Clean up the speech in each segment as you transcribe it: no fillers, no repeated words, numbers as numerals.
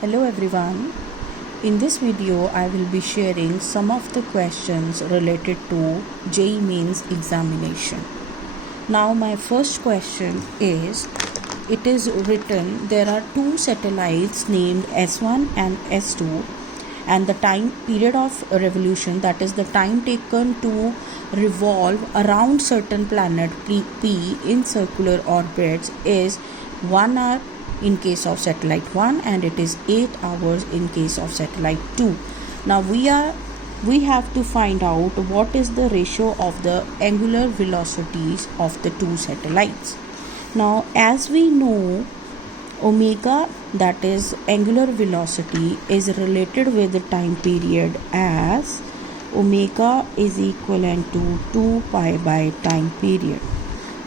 Hello everyone. In this video I will be sharing some of the questions related to JEE Mains examination. Now my first question is, it is written there are two satellites named S1 and S2 and the time period of revolution, that is the time taken to revolve around certain planet P in circular orbits, is 1 hour in case of satellite 1 and it is 8 hours in case of satellite 2. Now we have to find out what is the ratio of the angular velocities of the two satellites. Now as we know, omega, that is angular velocity, is related with the time period as omega is equivalent to 2 pi by time period.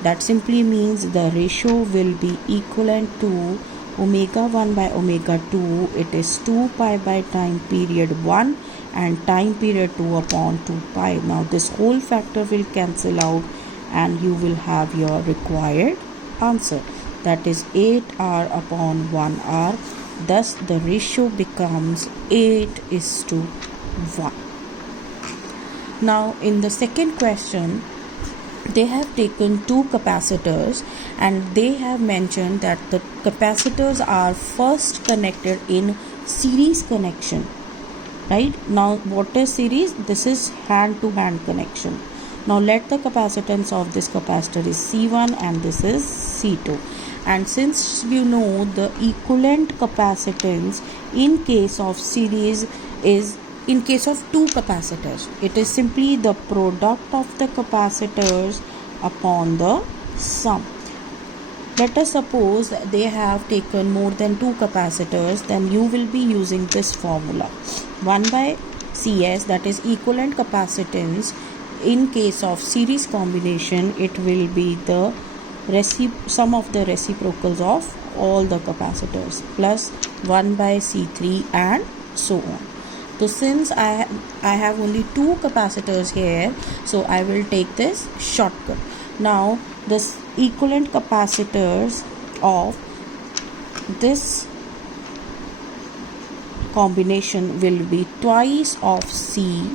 That simply means the ratio will be equivalent to omega 1 by omega 2. It is 2 pi by time period 1 and time period 2 upon 2 pi. Now this whole factor will cancel out and you will have your required answer. That is 8 hour upon 1 hour. Thus the ratio becomes 8:1. Now in the second question, they have taken two capacitors and they have mentioned that the capacitors are first connected in series connection. Right? Now what is series? This is hand to hand connection. Now let the capacitance of this capacitor is C1 and this is C2. And since you know the equivalent capacitance in case of series is in case of two capacitors, it is simply the product of the capacitors upon the sum. Let us suppose they have taken more than two capacitors, then you will be using this formula. 1 by Cs, that is equivalent capacitance in case of series combination, it will be the sum of the reciprocals of all the capacitors plus 1 by C3 and so on. So since I have only two capacitors here, so I will take this shortcut. Now this equivalent capacitors of this combination will be twice of C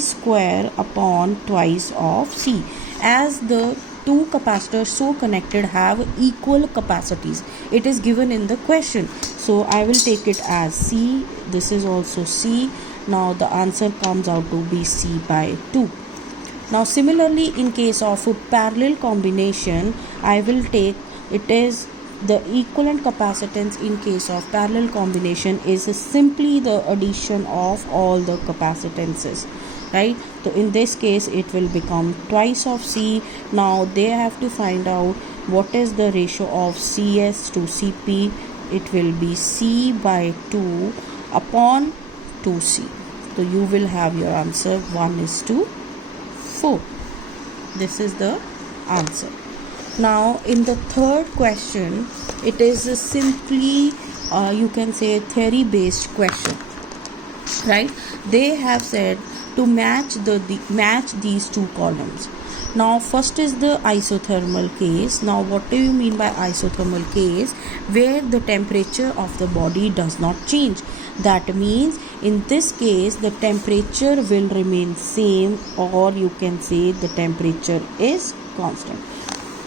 square upon twice of C, as the two capacitors so connected have equal capacities. It is given in the question. So I will take it as C. This is also C. Now the answer comes out to be C by 2. Now similarly in case of a parallel combination, I will take it is the equivalent capacitance in case of parallel combination is simply the addition of all the capacitances. Right? So in this case it will become twice of C. Now they have to find out what is the ratio of CS to CP. It will be C by 2 upon 2C. So you will have your answer 1:4. This is the answer. Now in the third question, it is simply you can say theory based question. Right? They have said to match these two columns. Now first is the isothermal case. Now what do you mean by isothermal case? Where the temperature of the body does not change. That means in this case the temperature will remain same, or you can say the temperature is constant.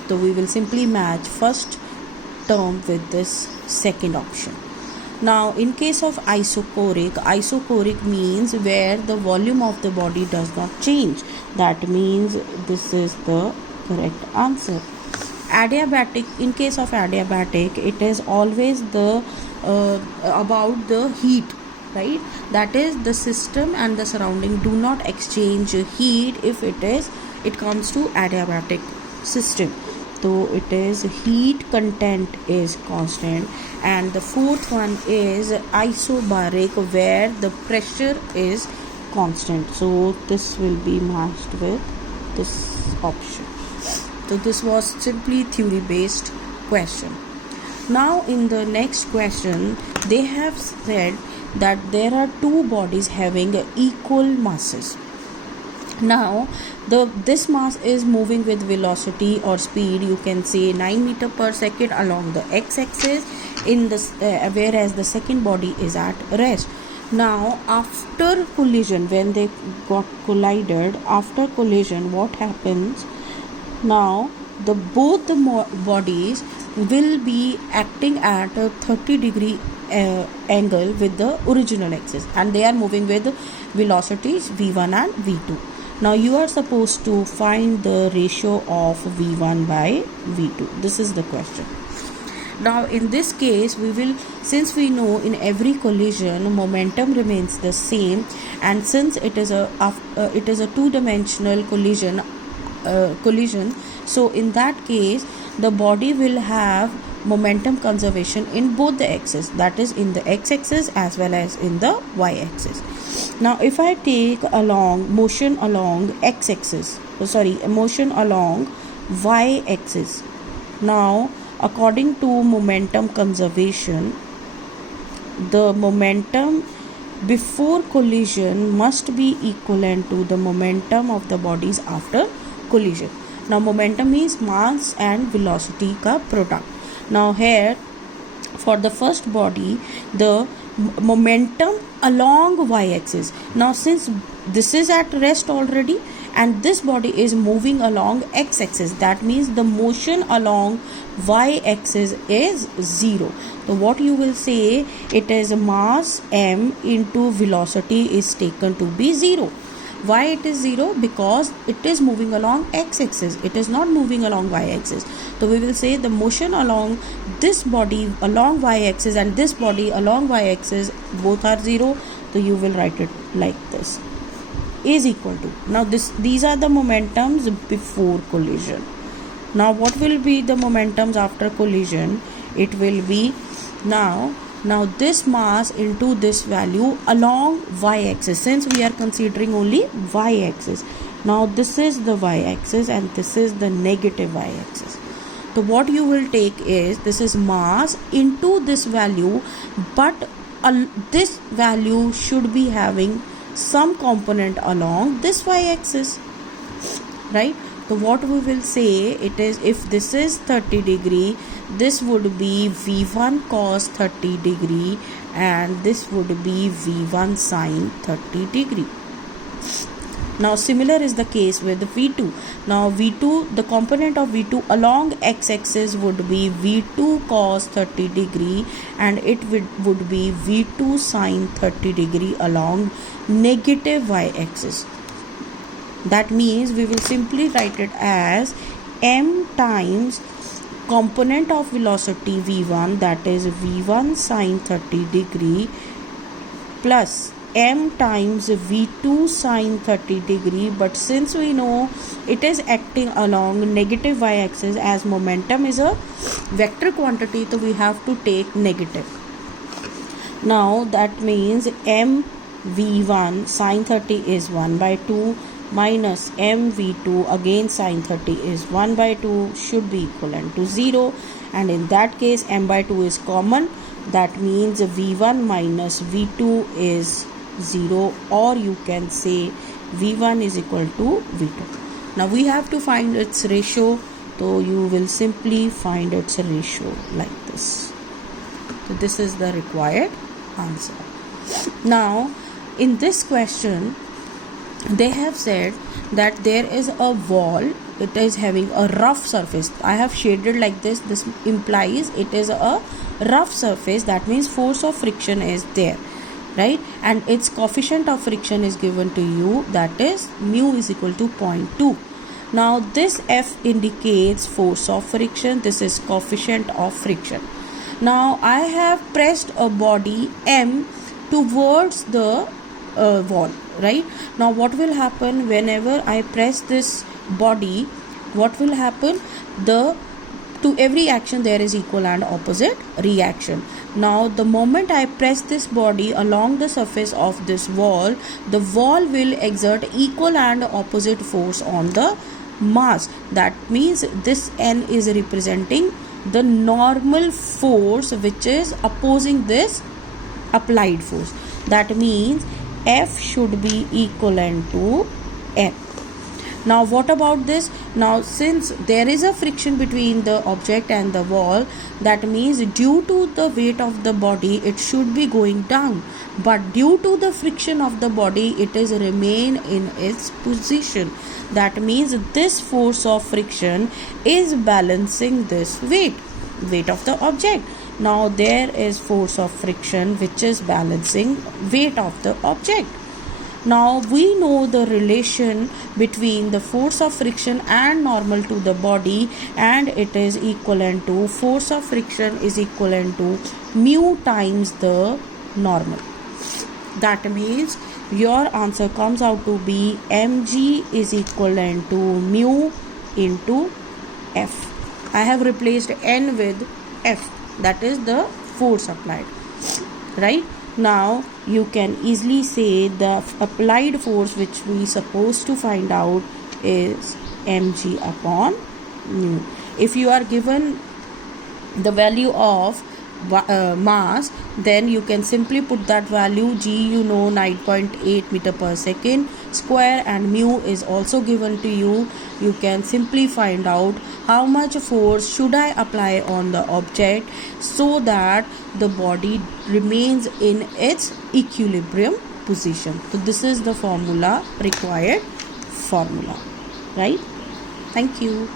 So we will simply match first term with this second option. Now in case of isochoric means where the volume of the body does not change. That means this is the correct answer. Adiabatic, in case of adiabatic, it is always the about the heat. Right? That is the system and the surrounding do not exchange heat if it comes to adiabatic system. So it is heat content is constant. And the fourth one is isobaric, where the pressure is constant. So this will be matched with this option. So this was simply theory based question. Now in the next question, they have said that there are two bodies having equal masses. Now this mass is moving with velocity or speed, you can say 9 meter per second along the x-axis, in this whereas the second body is at rest. Now after collision, when they got collided, after collision what happens? Now both the bodies will be acting at a 30-degree angle with the original axis, and they are moving with velocities v1 and v2. Now you are supposed to find the ratio of v1 by v2. This is the question. Now in this case, since we know in every collision momentum remains the same, and since it is a two-dimensional collision, so in that case the body will have momentum conservation in both the axes, that is in the x-axis as well as in the y-axis. Now if I take motion along y-axis, now according to momentum conservation, the momentum before collision must be equivalent to the momentum of the bodies after collision. Now momentum means mass and velocity ka product. Now here for the first body, the momentum along y-axis. Now since this is at rest already and this body is moving along x-axis, that means the motion along y-axis is 0. So what you will say, it is mass m into velocity is taken to be 0. Why it is 0? Because it is moving along x-axis, it is not moving along y-axis. So we will say the motion along this body along y-axis and this body along y-axis both are 0. So you will write it like this, is equal to. Now these are the momentums before collision. Now what will be the momentums after collision? It will be now this mass into this value along y-axis, since we are considering only y-axis. Now this is the y-axis and this is the negative y-axis. So what you will take is, this is mass into this value, but this value should be having some component along this y-axis, right? So what we will say, it is, if this is 30 degree, this would be v1 cos 30 degree and this would be v1 sin 30 degree. Now similar is the case with v2. Now v2, the component of v2 along x-axis would be v2 cos 30 degree and it would be v2 sin 30 degree along negative y-axis. That means we will simply write it as m times component of velocity v1, that is v1 sin 30 degree, plus m times v2 sin 30 degree. But since we know it is acting along negative y-axis, as momentum is a vector quantity, so we have to take negative. Now that means m v1 sin 30 is 1 by 2 minus m v2 again sin 30 is 1 by 2 should be equivalent to 0, and in that case m by 2 is common. That means v1 minus v2 is 0, or you can say v1 is equal to v2. Now we have to find its ratio, so you will simply find its ratio like this. So this is the required answer. Now in this question they have said that there is a wall, it is having a rough surface. I have shaded like this. This implies it is a rough surface, that means force of friction is there, right? And its coefficient of friction is given to you, that is mu is equal to 0.2. Now this F indicates force of friction, this is coefficient of friction. Now I have pressed a body M towards the wall, right? Now what will happen whenever I press this body? What will happen? To every action there is equal and opposite reaction. Now the moment I press this body along the surface of this wall, the wall will exert equal and opposite force on the mass. That means this N is representing the normal force which is opposing this applied force. That means F should be equivalent to F. Now what about this? Now since there is a friction between the object and the wall, that means due to the weight of the body it should be going down, but due to the friction of the body it is remain in its position. That means this force of friction is balancing this weight of the object. Now there is force of friction which is balancing weight of the object. Now we know the relation between the force of friction and normal to the body, and it is equivalent to force of friction is equivalent to mu times the normal. That means your answer comes out to be mg is equivalent to mu into F. I have replaced N with F, that is the force applied, right? Now you can easily say the applied force which we supposed to find out is mg upon mu. If you are given the value of mass, then you can simply put that value. G you know 9.8 meter per second square, and mu is also given to you. You can simply find out how much force should I apply on the object so that the body remains in its equilibrium position. So this is the formula, required formula, right? Thank you.